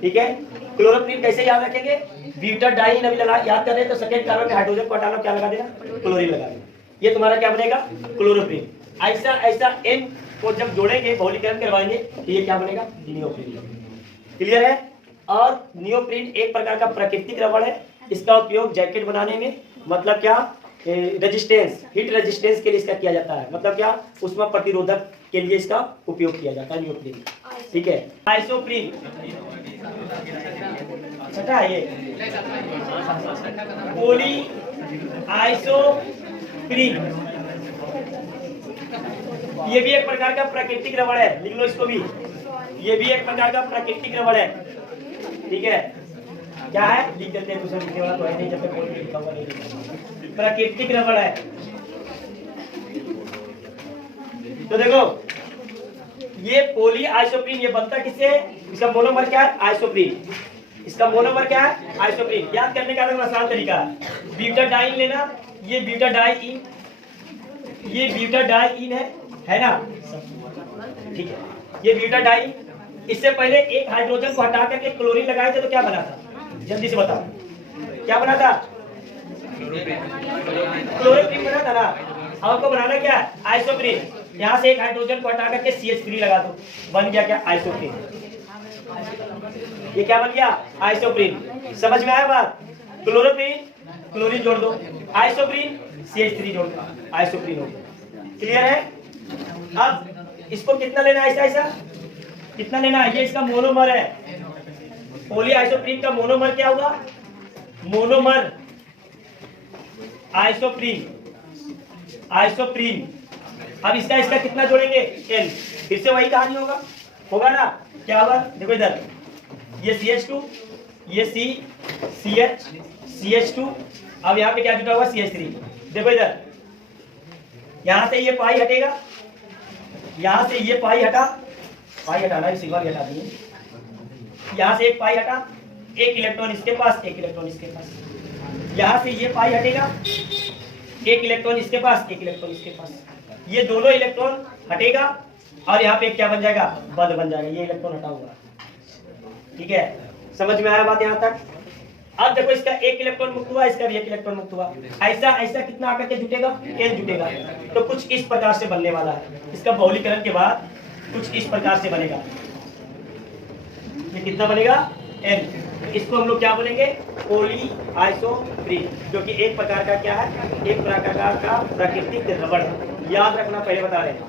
ठीक है। क्लोरोप्रीन कैसे याद रखेंगे, ब्यूटाडाइन अभी लगा याद कर रहे हैं तो सेकेंड कार्बन में हाइड्रोजन को हटाना क्या लगा देना, क्लोरीन लगा देना, ये तुम्हारा क्या बनेगा क्लोरोप्रीन। ऐसा ऐसा N को जब जोड़ेंगे बहुलीकरण करवाएंगे तो ये क्या बनेगा नियोप्रीन। क्लियर है। और नियोप्रीन एक प्रकार का प्राकृतिक रबड़ है, इसका उपयोग जैकेट बनाने में मतलब क्या रेजिस्टेंस हीट रेजिस्टेंस के लिए इसका किया जाता है, मतलब क्या उष्मा प्रतिरोधक के लिए इसका उपयोग किया जाता है नियोप्रीन। ठीक है। आइसोप्रीन छठा है ये पोली आइसोप्रीन, ये भी एक प्रकार का प्राकृतिक रबड़ है, लिख लो इसको भी, ये भी एक प्रकार का प्राकृतिक रबड़ है। ठीक है, क्या है लिख देते हैं, दूसरा लिखने वाला तो है नहीं, जब तक कोई लिखा हुआ नहीं, प्राकृतिक रबड़ है। तो देखो ये पोली आइसोप्रीन ये बनता किससे, इसका मोनोमर क्या है आइसोप्रीन, इसका मोनोमर क्या है आइसोप्रीन। याद करने का अलग आसान तरीका है, ब्यूटाडाइन लेना, ये ब्यूटाडाइन, ये ब्यूटाडाइन है ना, ठीक है, ये ब्यूटाडाइन। इससे पहले एक हाइड्रोजन को हटा करके क्लोरीन लगाए थे तो क्या बना था, जल्दी से बताओ क्या बना था, क्लोरोप्रीन बना था ना। अब आपको बनाना क्या है आइसोप्रीन, यहाँ से एक हाइड्रोजन को हटा करके CH3 लगा दो, बन गया क्या आइसोप्रीन। ये क्या बन गया आइसोप्रीन। समझ में आया बात, क्लोरोप्रीन क्लोरीन जोड़ दो, आइसोप्रीन CH3 जोड़ दो, आइसोप्रीन हो गया। क्लियर है। अब इसको कितना लेना है, ऐसा ऐसा कितना लेना है, ये इसका मोनोमर है, पोली आइसोप्रीन का मोनोमर क्या होगा, मोनोमर आइसोप्रीन, आइसोप्रीन। अब इसका इसका कितना जोड़ेंगे N, फिर से वही कहानी होगा ना, क्या होगा देखो इधर, ये CH2, ये CH2, अब यहाँ पे क्या जुटा हुआ CH3। देखो इधर, यहाँ से ये पाई हटेगा, यहाँ से ये पाई हटाना है, सिग्मा भी हटा दिए, यहाँ से एक पाई हटा, एक इलेक्ट्रॉन इसके पास, एक इलेक्ट्रॉन इसके पास, यहाँ से ये पाई हटेगा, एक इलेक्ट्रॉन इसके पास, एक इलेक्ट्रॉन इसके पास, ये दोनों इलेक्ट्रॉन हटेगा और यहाँ पे क्या बन जाएगा बंध बन जाएगा, ये इलेक्ट्रॉन हटा हुआ। ठीक है, समझ में आया बात यहाँ तक। अब देखो इसका एक इलेक्ट्रॉन मुक्त हुआ, इसका भी एक इलेक्ट्रॉन मुक्त हुआ, ऐसा ऐसा कितना आकर के जुटेगा N जुटेगा। तो कुछ इस प्रकार से बनने वाला है, इसका बहुलीकरण के बाद कुछ इस प्रकार से बनेगा, ये कितना बनेगा N। इसको हम लोग क्या बोलेंगे पोली आइसोप्रीन, जो कि एक प्रकार का क्या है, एक प्रकार का प्राकृतिक रबड़ है। याद रखना, पहले बता रहे हैं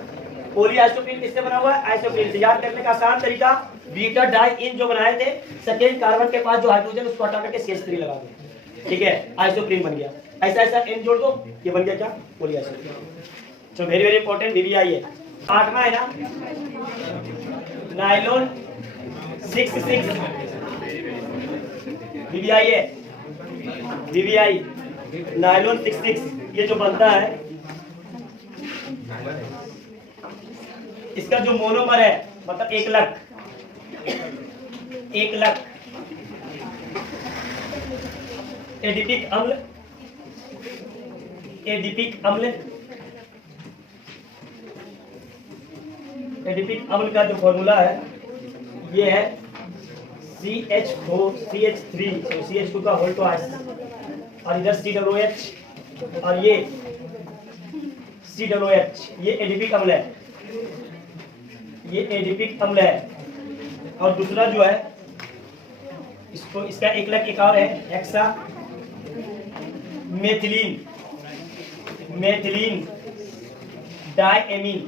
पोली आइसोप्रीन किससे बना हुआ है आइसोप्रीन से। याद करने का आसान तरीका, ब्यूटाडाइन जो बनाए थे, सेकेंड कार्बन के पास जो हाइड्रोजन उसको हटा करके CH3 लगा दो, ठीक है आइसोप्रीन बन गया। ऐसा ऐसा N जोड़ दो, ये बन गया क्या पोली आइसोप्रीन। तो वेरी वेरी इंपॉर्टेंट VVI है। आठवां है ना नाइलॉन 66 VVI है, VVI नाइलॉन 66, ये जो बनता है इसका जो मोनोमर है मतलब 1 लाख एडिपिक अम्ल, एडिपिक अम्ल का जो फॉर्मूला है ये है CH3 CH2 का होल टॉइस, और इधर COOH और ये COOH, ये एडिपिक अम्ल है, ये एडिपिक अम्ल है। और दूसरा जो है इसको इसका 1 लाख एक और है हेक्सा मेथिलीन डायएमीन,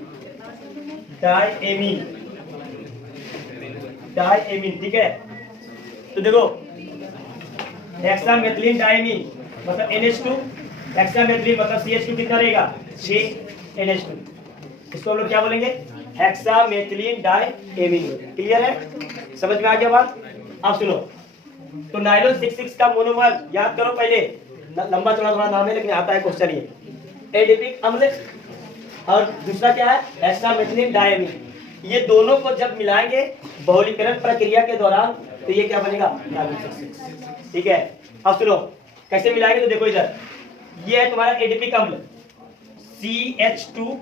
ठीक है। तो देखो हेक्सा मेथिलीन डायएमीन मतलब NH2, हेक्सा मेथिलीन मतलब CH2 कितना रहेगा 6 NH2, इसको हम लोग क्या बोलेंगे हेक्सा मेथिलीन डायएमीन। क्लियर है, समझ में आ गया बात। अब सुनो, तो नाइलॉन 66 का मोनोमर याद करो पहले, लंबा चौड़ा थोड़ा नाम है लेकिन आता है क्वेश्चन, ये एडिपिक अम्ल और दूसरा क्या है हेक्सा मेथिलीन डायएमीन। ये दोनों को जब मिलाएंगे बहुलीकरण प्रक्रिया के दौरान तो ये क्या बनेगा नाइलॉन 66। ठीक है, अब सुनो कैसे मिलाएंगे, तो देखो इधर ये है तुम्हारा एडिपिक अम्ल CH2,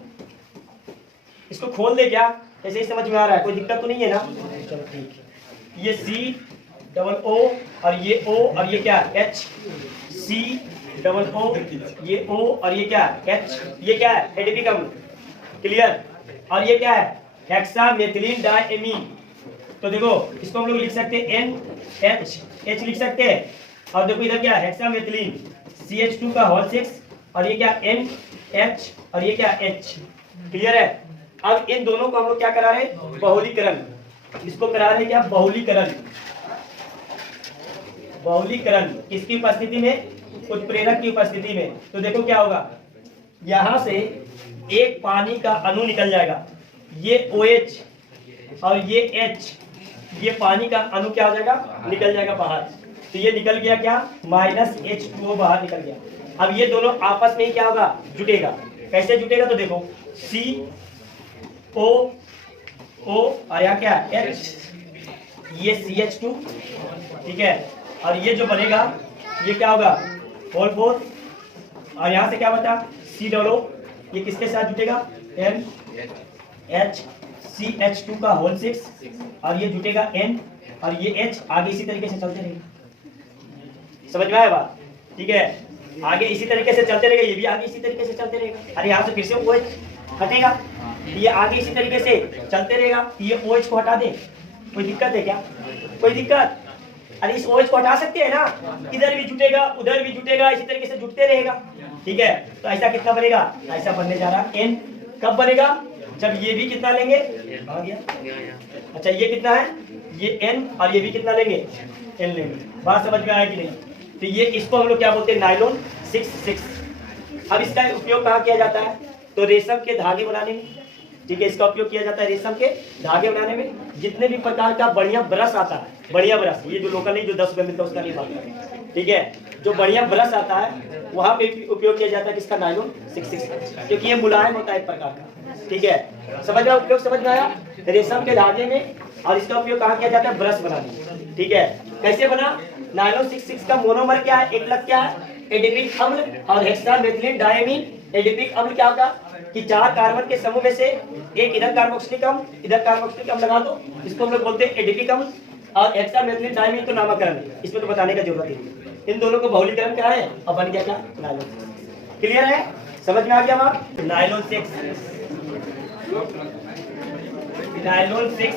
इसको खोल दे क्या, ऐसे ही समझ में आ रहा है, कोई दिक्कत तो नहीं है ना, चलो ठीक है। ये डबल ओ और ये O और ये क्या H, C डबल O, ये O और ये क्या H, ये क्या है एडिपिक अम्ल, क्लियर। और ये क्या है हेक्सामेथिलीन डायमीन। तो देखो इसको हम लोग लिख सकते हैं NH लिख सकते हैं। और देखो इधर क्या हेक्सामेथिलीन CH2 का होल 6 और ये क्या NH और ये क्या H, क्लियर है। अब इन दोनों को हम लोग क्या करा रहे हैं बहुलीकरण, इसको करा रहे हैं क्या बहुलीकरण। बहुलीकरण किसकी उपस्थिति में, उत्प्रेरक की उपस्थिति में। तो देखो क्या होगा, यहां से एक पानी का अणु निकल जाएगा, ये OH और ये H, ये पानी का अणु क्या हो जाएगा निकल जाएगा बाहर। तो ये निकल गया क्या -H2O बाहर निकल गया। अब ये दोनों आपस में ही क्या होगा जुटेगा, कैसे जुटेगा तो देखो CO और यहाँ क्या H, ये CH2, ठीक है। और ये जो बनेगा ये क्या होगा होल 4 और यहाँ से क्या बता C+O, ये किसके साथ जुटेगा NHCH2 का होल 6 और ये जुटेगा N और ये H, आगे इसी तरीके से चलते रहेगा। समझ में आया बात, ठीक है। आगे इसी तरीके से चलते रहेगा, ये भी आगे इसी तरीके से चलते रहेगा। अरे यहाँ से फिर से OH हटेगा, ये आगे इसी तरीके से चलते रहेगा। ये OH को हटा दे, कोई दिक्कत है क्या, कोई दिक्कत। अरे इस OH को हटा सकते हैं ना, इधर भी जुटेगा उधर भी जुटेगा, इसी तरीके से जुटते रहेगा, ठीक है। तो ऐसा कितना बनेगा, ऐसा बनने जा रहा है N। कब बनेगा, जब ये भी कितना लेंगे आ गया। अच्छा ये कितना है, ये N और ये भी कितना लेंगे N लेंगे। बात समझ में आया कि नहीं। तो ये इसको हम लोग क्या बोलते हैं नायलॉन 6। अब इसका उपयोग कहाँ किया जाता है, तो रेशम के धागे बनाने में, ठीक है। इसका उपयोग किया जाता है रेशम के धागे बनाने में। जितने भी प्रकार का बढ़िया ब्रश आता है, बढ़िया ब्रश, ये जो लोकल नहीं जो 10 रुपये मिलता है उसका नहीं बात है, ठीक है। जो बढ़िया ब्रश आता है वहाँ पे उपयोग किया जाता है किसका नायलॉन 6, क्योंकि ये मुलायम होता है एक प्रकार का, ठीक है। समझ में उपयोग समझ में आया रेशम के धागे में। और इसका उपयोग कहाँ किया जाता है ब्रश बनाने में, ठीक है। कैसे बना, नायलॉन 6 का मोनोमर क्या है, एक लग क्या है एडिपिक अम्ल और हेक्सामेथिलीन डायमीन। एडिपिक अम्ल क्या होगा कि 4 कार्बन के समूह में से एक इधर कार्बोक्सिलिक अम्ल, इधर कार्बोक्सिलिक अम्ल लगा दो, इसको हम लोग बोलते हैं एडिपिक अम्ल। और हेक्सामेथिलीन डायमीन तो नामकरण, इसमें तो बताने का जरूरत नहीं। इन दोनों को बहुलीकरण क्या है और बन गया क्या नायलॉन। क्लियर है, समझ में आ गया बात। नायलॉन 6, नायलॉन 6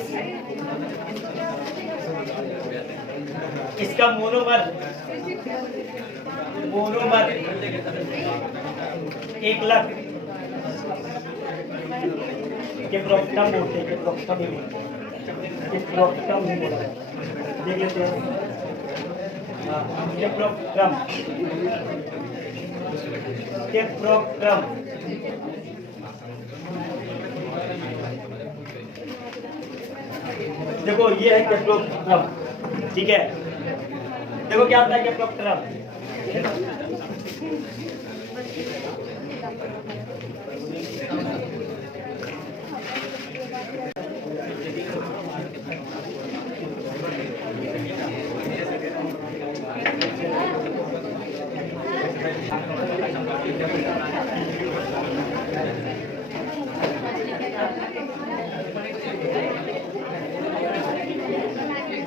इसका मोनोमर 1 लाख के प्रोक्टम बोलते हैं, के प्रोक्टम नहीं बोला, देख लेते हैं। के प्रोक्टम देखो ये है केप्लोक्ट्रम, ठीक है। देखो क्या होता है केप्लोक्ट्रम,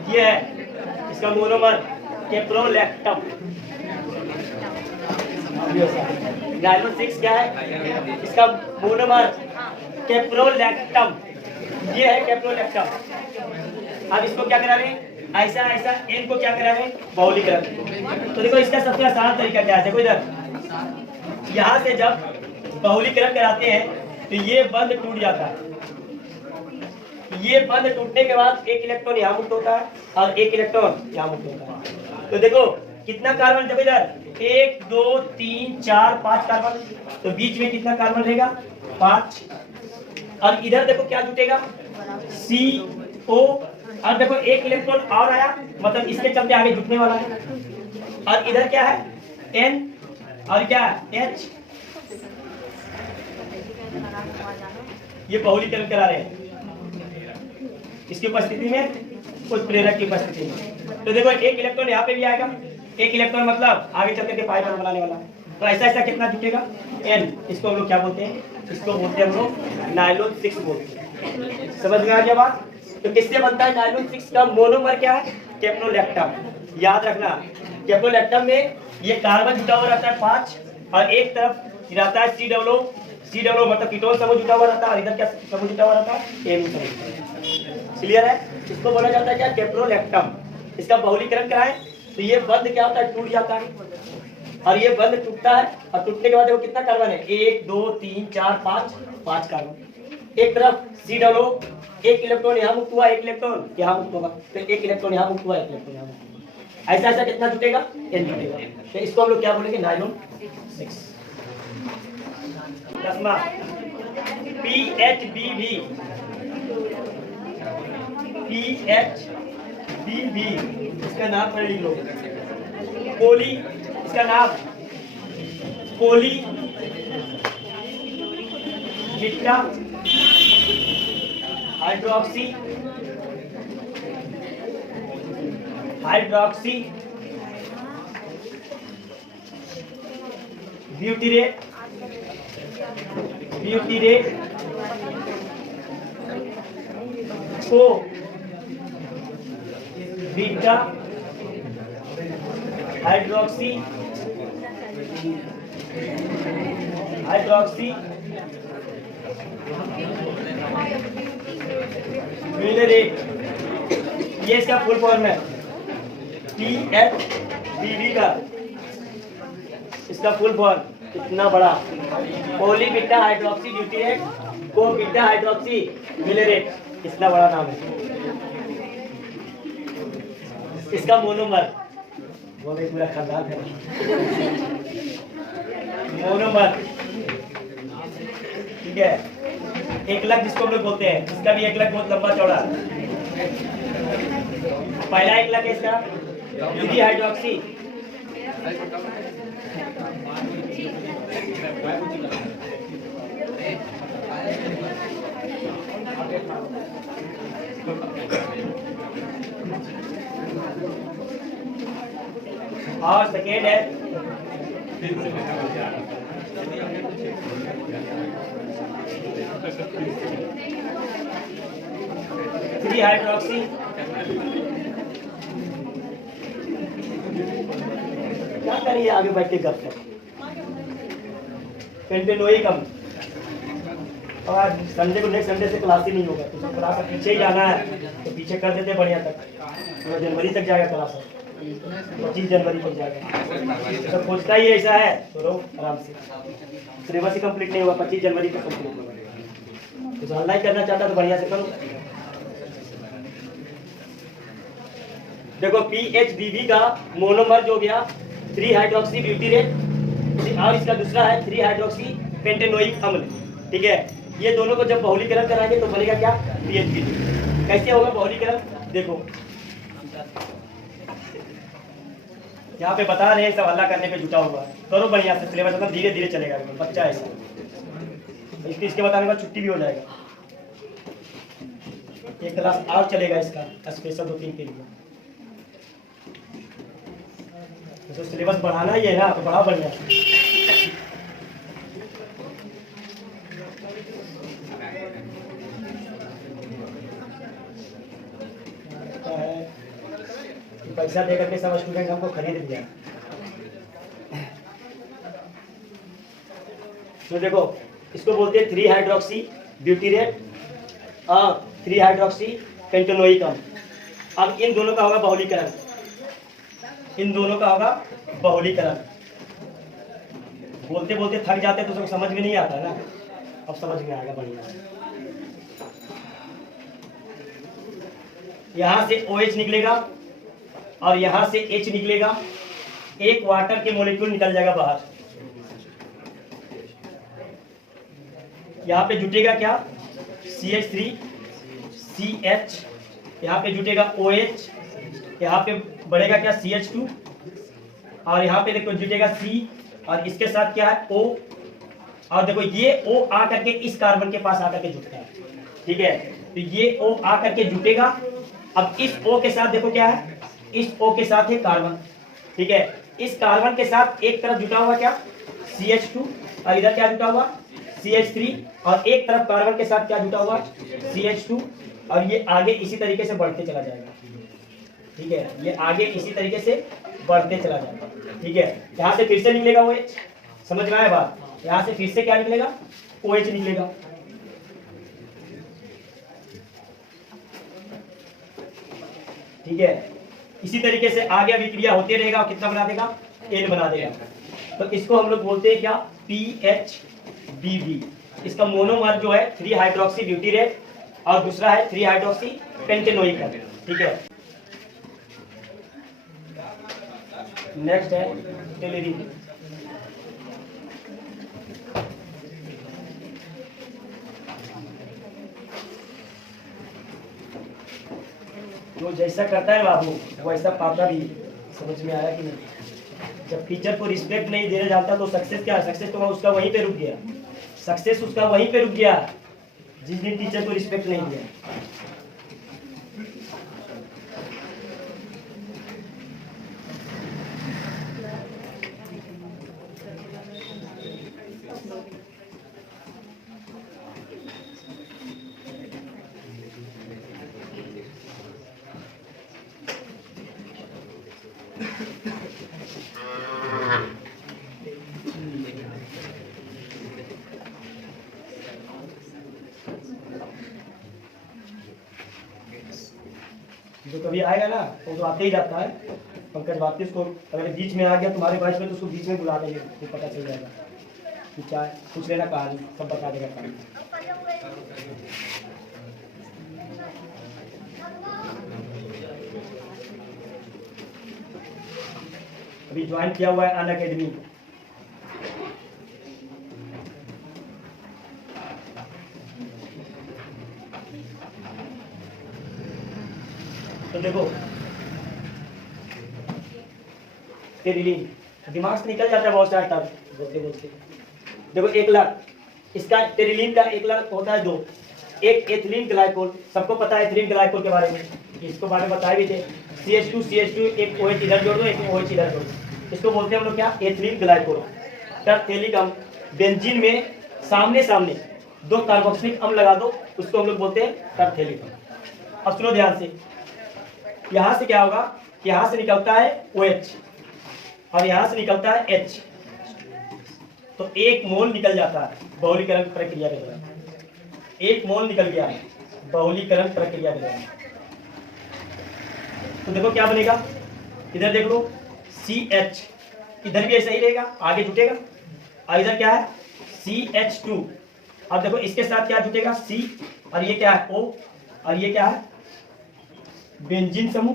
ये है इसका मोनोमर केप्रोलैक्टम। नायलॉन 6 क्या है, इसका मोनोमर केप्रोलैक्टम, ये है केप्रोलैक्टम। अब इसको क्या करा रहे हैं, ऐसा ऐसा N को क्या करा रहे हैं बहुलीकरण। तो देखो इसका सबसे आसान तरीका क्या है, देखो इधर यहाँ से जब बहुलीकरण कराते हैं तो ये बंद टूट जाता है। ये बंद टूटने के बाद एक इलेक्ट्रॉन यहाँ मुक्त होता है और एक इलेक्ट्रॉन यहाँ मुक्त होता है। तो देखो कितना कार्बन, देखो इधर 1 2 3 4 5 कार्बन, तो बीच में कितना कार्बन रहेगा 5। और इधर देखो क्या जुटेगा CO, और देखो एक इलेक्ट्रॉन और आया, मतलब इसके चलते आगे जुटने वाला है। और इधर क्या है N और क्या H, ये बहुलीकरण करा रहे हैं इसकी उपस्थिति में, उत्प्रेरक की उपस्थिति में। तो देखो एक इलेक्ट्रॉन यहाँ पे भी आएगा, एक इलेक्ट्रॉन मतलब आगे चल करके पाई बनाने वाला है। तो ऐसा ऐसा कितना जुटेगा N, इसको हम लोग क्या बोलते हैं, इसको बोलते हैं हम लोग नायलॉन 6 बोलते हैं। समझ में आ गया बात। तो किससे बनता है नायलॉन 6 का मोनोमर क्या है कैप्रोलैक्टम। याद रखना कैप्रोलैक्टम में ये कार्बन जुटा हुआ रहता है 5 और एक तरफ रहता है सी डब्ल्यू मतलब कीटोन समूह जुटा हुआ रहता है और इधर क्या समूह जुटा हुआ रहता है एमी समूह। क्लियर है? इसको बोला जाता है क्या कैप्रोलैक्टम। इसका बहुलीकरण कराएं तो ये बंध क्या होता है टूट जाता है और ये बंध टूटता है और टूटने के बाद देखो कितना कार्बन है 1 2 3 4 5 कार्बन। एक तरफ सी डब्ल्यू एक इलेक्ट्रॉन यहाँ मुक्त हुआ एक इलेक्ट्रॉन यहाँ मुक्त होगा तो एक इलेक्ट्रॉन यहाँ मुक्त हुआ एक इलेक्ट्रॉन यहाँ मुक्त होगा। ऐसा ऐसा कितना जुटेगा n जुटेगा। तो इसको हम लोग क्या बोलेंगे नायलॉन 6। 10वां PHBV इसका नाम पढ़ लिख लो। पोली इसका नाम पोली बीटा हाइड्रोक्सी ब्यूटीरेट को बीटा हाइड्रोक्सी ब्यूटीरेट। ये इसका फुल फॉर्म है PHBV का। इसका फुल फॉर्म इतना बड़ा पॉली बीटा हाइड्रोक्सी ब्यूटीरेट को बीटा हाइड्रोक्सी ब्यूटीरेट, इतना बड़ा नाम है। इसका मोनोमर वो भी पूरा खानदान है मोनोमर। ठीक है, एकलक जिसको हम लोग बोलते हैं, इसका भी एकलक बहुत लंबा चौड़ा। पहला एकलक है इसका यूरी हाइड्रोक्सी, और सेकेंड है थ्री हाइड्रोक्सी क्या करिए आगे बैठ के गप पेंटेनोइकम। और संडे को नेक्स्ट संडे से क्लास ही नहीं होगा तो क्लास पीछे ही जाना है तो पीछे कर देते बढ़िया तक, तो जनवरी तक जाएगा क्लास 25 जनवरी तक जाएगा। तो खोजता ही ऐसा है तो रहो आराम से, सिलेबस ही कंप्लीट नहीं हुआ 25 जनवरी तक कंप्लीट होगा। तो ऑनलाइन करना चाहता तो बढ़िया से करो। देखो PHBV का मोनोमर जो गया 3 हाइड्रोक्सी ब्यूटीरेट और इसका दूसरा है 3 हाइड्रोक्सी पेंटेनोइक अम्ल। ठीक है, ये दोनों को जब बहुलीकरण कराएंगे तो बनेगा क्या PHBV। कैसे होगा बहुलीकरण देखो, यहाँ पे बता रहे हैं सब हल्ला करने पे जुटा हुआ है। करो बढ़िया से, सिलेबस मतलब धीरे धीरे चलेगा बच्चा ऐसा। इसके बताने के बाद छुट्टी भी हो जाएगा, एक क्लास और चलेगा इसका स्पेशल 2-3 के लिए। तो सिलेबस बढ़ाना ही है ना तो बढ़ा बढ़िया। पैसा दे करके सब स्टूडेंट हमको खरीद लिया। तो देखो इसको बोलते हैं 3 हाइड्रोक्सी ब्यूटीरेट और 3 हाइड्रोक्सी पेंटेनोइकम। अब इन दोनों का होगा बहुलीकरण, इन दोनों का होगा बहुलीकरण। बोलते बोलते थक जाते तो सब समझ में नहीं आता ना, अब समझ में आएगा बढ़िया। यहां से OH निकलेगा और यहां से H निकलेगा, एक वाटर के मॉलिक्यूल निकल जाएगा बाहर। यहां पे जुटेगा क्या CH3 CH, यहां पे जुटेगा OH, यहाँ पे बढ़ेगा क्या CH2 और यहाँ पे देखो जुटेगा C और इसके साथ क्या है O, और देखो ये O आ करके इस कार्बन के पास आकर के जुटता है। ठीक है, तो ये O आ करके जुटेगा। अब इस O के साथ देखो क्या है, इस O के साथ है कार्बन। ठीक है, इस कार्बन के साथ एक तरफ जुटा हुआ क्या CH2 और इधर क्या जुटा हुआ CH3 और एक तरफ कार्बन के साथ क्या जुटा हुआ CH2 और ये आगे इसी तरीके से बढ़ते चला जाएगा। ठीक है, ये आगे इसी तरीके से बढ़ते चला जाएगा। ठीक है, यहाँ से फिर से निकलेगा OH, समझ में आया बात? यहाँ से फिर से क्या निकलेगा? OH निकलेगा। ठीक है, इसी तरीके से आगे अभिक्रिया होते रहेगा और कितना बना देगा? N बना देगा। तो इसको हम लोग बोलते हैं क्या? PHBB। इसका मोनोमर जो है 3 हाइड्रोक्सी ब्यूटीरेट और दूसरा है 3 हाइड्रोक्सी पेंटेनोइक। ठीक है, नेक्स्ट है टेलुरिन। जो जैसा करता है बाबू वैसा पाता भी। समझ में आया कि नहीं? जब टीचर को रिस्पेक्ट नहीं देना जानता तो सक्सेस क्या है? सक्सेस तो उसका वहीं पे रुक गया। सक्सेस उसका वहीं पे रुक गया जिस दिन टीचर को रिस्पेक्ट नहीं दिया। जो कभी आएगा ना वो तो आते ही जाता है। पंकज वापिस को अगर बीच में आ गया तुम्हारे बैच में तो उसको बीच में बुला देंगे, तो पता चल जाएगा कि चाहे पूछ लेना कहानी, सब बता देगा कहानी। अभी ज्वाइन किया हुआ है अन अकेडमी। तो देखो टेरिलीन, दिमाग से निकल जाता है बहुत सारा टर्म बोलते बोलते। देखो 1 लाख, इसका टेरिलीन का 1 लाख होता है 2। एक एथिलीन ग्लाइकोल, सबको पता है एथिलीन ग्लाइकोल के बारे में, इसको बारे में बताए भी थे। CH2 एक OH इधर जोड़ दो, एक OH इधर जोड़ दो, इसको बोलते हैं हम लोग क्या? Ethylene glycol. टरथेलिक अम्ल, बेंजीन में सामने सामने 2 कार्बोक्सिलिक अम्ल लगा दो, उसको हम लोग बोलते हैं टरथेलिक अम्ल। अब सुनो ध्यान से, यहाँ से क्या होगा? यहाँ से निकलता है OH और यहाँ से निकलता है H, तो 1 मोल निकल जाता है बहुलीकरण प्रक्रिया के दौरान। 1 मोल निकल गया है बहुलीकरण प्रक्रिया के दौरान। तो देखो क्या बनेगा, इधर देख लो CH, इधर भी ऐसा ही रहेगा, आगे जुटेगा। और इधर क्या है? CH2। अब देखो इसके साथ क्या जुटेगा? C, और ये क्या है? O, और ये क्या है? बेंजीन समूह।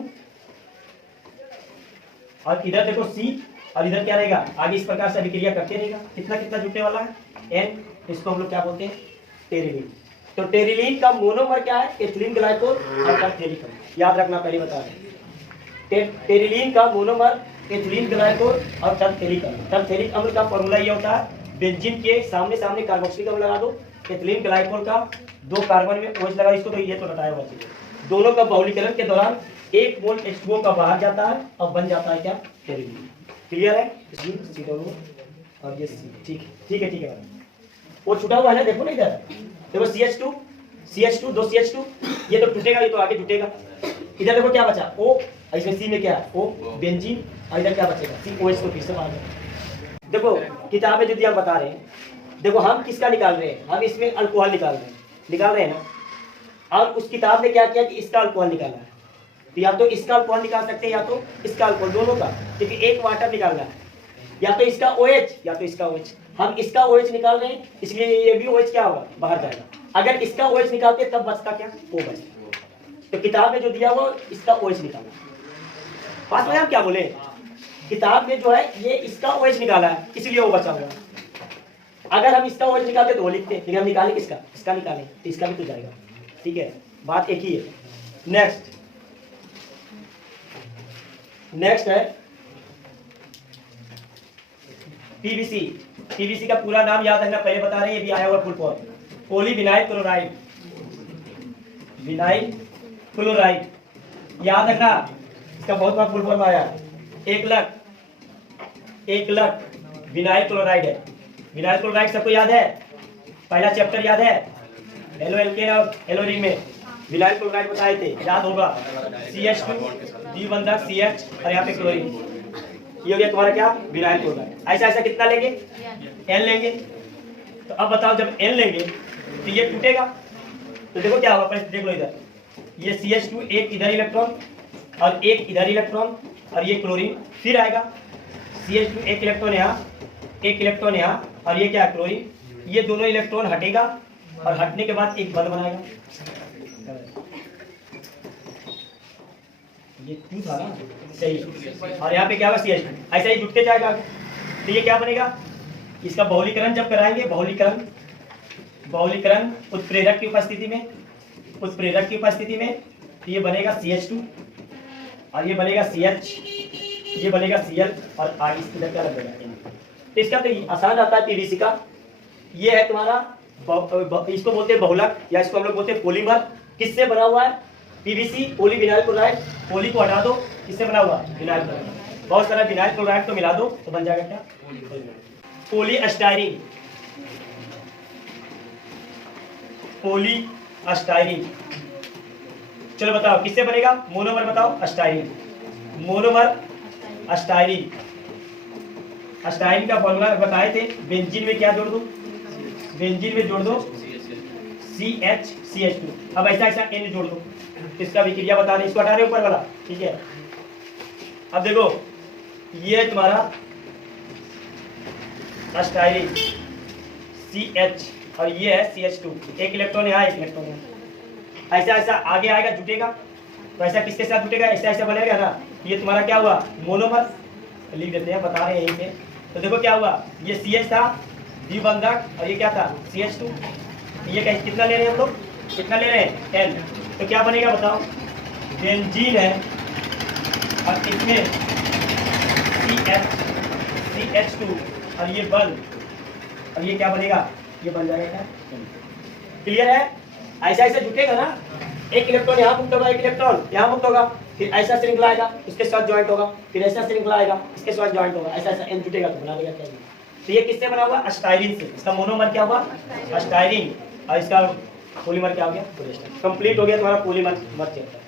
और इधर देखो C, और इधर क्या रहेगा? आगे इस प्रकार से अभिक्रिया करते रहेगा। कितना कितना जुटने वाला है? N। इसको हम लोग क्या बोलते हैं? टेरिलीन। तो टेरिलीन का मोनोमर क्या है? एथिलीन ग्लाइकोल और टरथेलिक अम्ल। याद रखना, पहले बता दें। टेरिलीन का मोनोमर एथिलीन ग्लाइकोल और टरथेलिक अम्ल। टरथेलिक अम्ल का फॉर्मूला ये होता है, बेंजीन के सामने सामने कार्बोक्सिलिक अम्ल लगा दो, एथिलीन ग्लाइकोल का 2 कार्बन में OH लगा, इसको तो ये तो रटाया हुआ चीज। दोनों का बहुलीकरण के दौरान 1 मोल H2O का बाहर जाता है और बन जाता है क्या? टेरिलीन। क्लियर है? C और ये C। ठीक है। वो छुटा हुआ है ना, देखो ना इधर, देखो CH2 2 CH2, ये तो टूटेगा, ये तो आगे टूटेगा। इधर देखो क्या बचा? O, इसमें C में क्या है? O बेंजीन, और इधर क्या बचेगा? COH को फिर से बाहर। देखो किताब में जो दिया बता रहे हैं, देखो हम किसका निकाल रहे हैं? हम इसमें अल्कोहल निकाल रहे हैं ना। और उस किताब ने क्या किया कि इसका अल्कोहल निकाला है, तो या तो इसका अल्कोहल निकाल सकते हैं या तो इसका अल्कोहल, दोनों का, क्योंकि एक वाटर निकालना है, या तो इसका OH या तो इसका OH। हम इसका OH निकाल रहे हैं, इसलिए ये भी OH क्या होगा? बाहर जाएगा। अगर इसका OH निकालते तब बचता क्या? O बचता। तो किताब में जो दिया वो इसका OH निकाला। बात में हम क्या बोले, किताब में जो है ये इसका OH निकाला है इसलिए वो बचा हुआ। अगर हम इसका OH निकालते तो वो लिखते, लेकिन हम निकाले किसका? इसका निकाले, तो इसका भी तो जाएगा। ठीक है, बात एक ही है। नेक्स्ट है PVC का पूरा नाम याद रखना, पहले बता रहे हैं, ये भी आया हुआ full form, polyvinyl chloride. Vinyl chloride याद रखना, इसका बहुत बार फुल फॉर्म आया। 1 लाख विनाइल क्लोराइड है। विनाइल क्लोराइड सबको याद है, पहला चैप्टर याद है, एलो एल्केन और एलो रिंग में विनाइल क्लोराइड बताए थे, याद होगा, CH2 डी बंधक CH और यहाँ पे क्लोरीन, ये हो गया तुम्हारा क्या, विनाइल क्लोराइड। ऐसा ऐसा कितना लेंगे, N लेंगे। तो अब बताओ जब N लेंगे तो ये टूटेगा, तो देखो क्या होगा, पहले देख लो इधर, ये CH2 एक इधर इलेक्ट्रॉन और एक इधर इलेक्ट्रॉन और ये क्लोरीन, फिर आएगा CH2 एक इलेक्ट्रॉन यहाँ, एक इलेक्ट्रॉन यहाँ और ये क्या है, क्लोरीन, ये दोनों इलेक्ट्रॉन हटेगा और हटने के बाद एक बंध बनाएगा। ये क्यों था ना, सही, और यहाँ पे क्या होगा, CH2 ऐसा ही जुटते जाएगा। तो ये क्या बनेगा, इसका बहुलीकरण जब कराएंगे, बहुलीकरण उत्प्रेरक की उपस्थिति में, उत्प्रेरक की उपस्थिति में, तो ये बनेगा CH2 और ये बनेगा CH, ये बनेगा Cl और आगे इसकी क्या लग जाएगा। तो इसका तो आसान आता है पीवीसी का। ये है तुम्हारा इसको बोलते हैं बहुलक या इसको हम लोग बोलते हैं पॉलीमर। किससे बना हुआ है, PVC, poly vinyl chloride, poly को हटा दो, किससे बना हुआ, विनाइल क्लोराइड, बहुत सारा विनाइल क्लोराइड तो मिला दो तो बन जाएगा क्या, पॉलीएस्टाइरीन, पॉलीएस्टाइरीन। चलो बताओ किससे बनेगा, मोनोमर बताओ, अस्टाइरीन, मोनोमर अस्टाइरीन। अस्टाइरीन का फॉर्मूला बताए थे, बेंजीन में क्या जोड़ दो, बेंजीन में जोड़ दो CH2, अब ऐसा ऐसा N जोड़ दो, इसका विक्रिया बता रहे, इसको हटा रहे ऊपर वाला, ठीक है। अब देखो ये है तुम्हारा अस्टाइरीन CH और ये है CH2, एक इलेक्ट्रॉन यहाँ, एक इलेक्ट्रॉन यहाँ, ऐसा ऐसा आगे आएगा, जुटेगा, तो ऐसा किसके साथ जुटेगा, ऐसा ऐसा बनेगा ना, ये तुम्हारा क्या हुआ, मोनोमर, लिख देते हैं, बता रहे हैं यहीं पे। तो देखो क्या हुआ, ये CH था द्विबंधक और ये क्या था, CH2, ये कितना ले रहे हैं हम लोग, कितना ले रहे हैं, N, तो क्या बनेगा बताओ, बेंजीन है और इसमें CH2 और ये बंद और ये क्या बनेगा, ये बन जाएगा क्या, क्लियर है। ऐसा ऐसा जुटेगा ना, एक इलेक्ट्रॉन यहाँ मुक्त होगा, एक इलेक्ट्रॉन यहाँ मुक्त होगा, फिर ऐसा श्रृंखला आएगा, इसके साथ ज्वाइंट होगा, फिर ऐसा श्रृंखला आएगा, इसके साथ ज्वाइंट होगा, ऐसा ऐसा N जुटेगा तो बना देगा क्या। तो ये किससे बना हुआ, अस्टाइरीन से, इसका मोनोमर क्या हुआ, अस्टाइरीन, और इसका पॉलीमर क्या हो गया, कंप्लीट हो गया तुम्हारा पॉलीमर चैप्टर।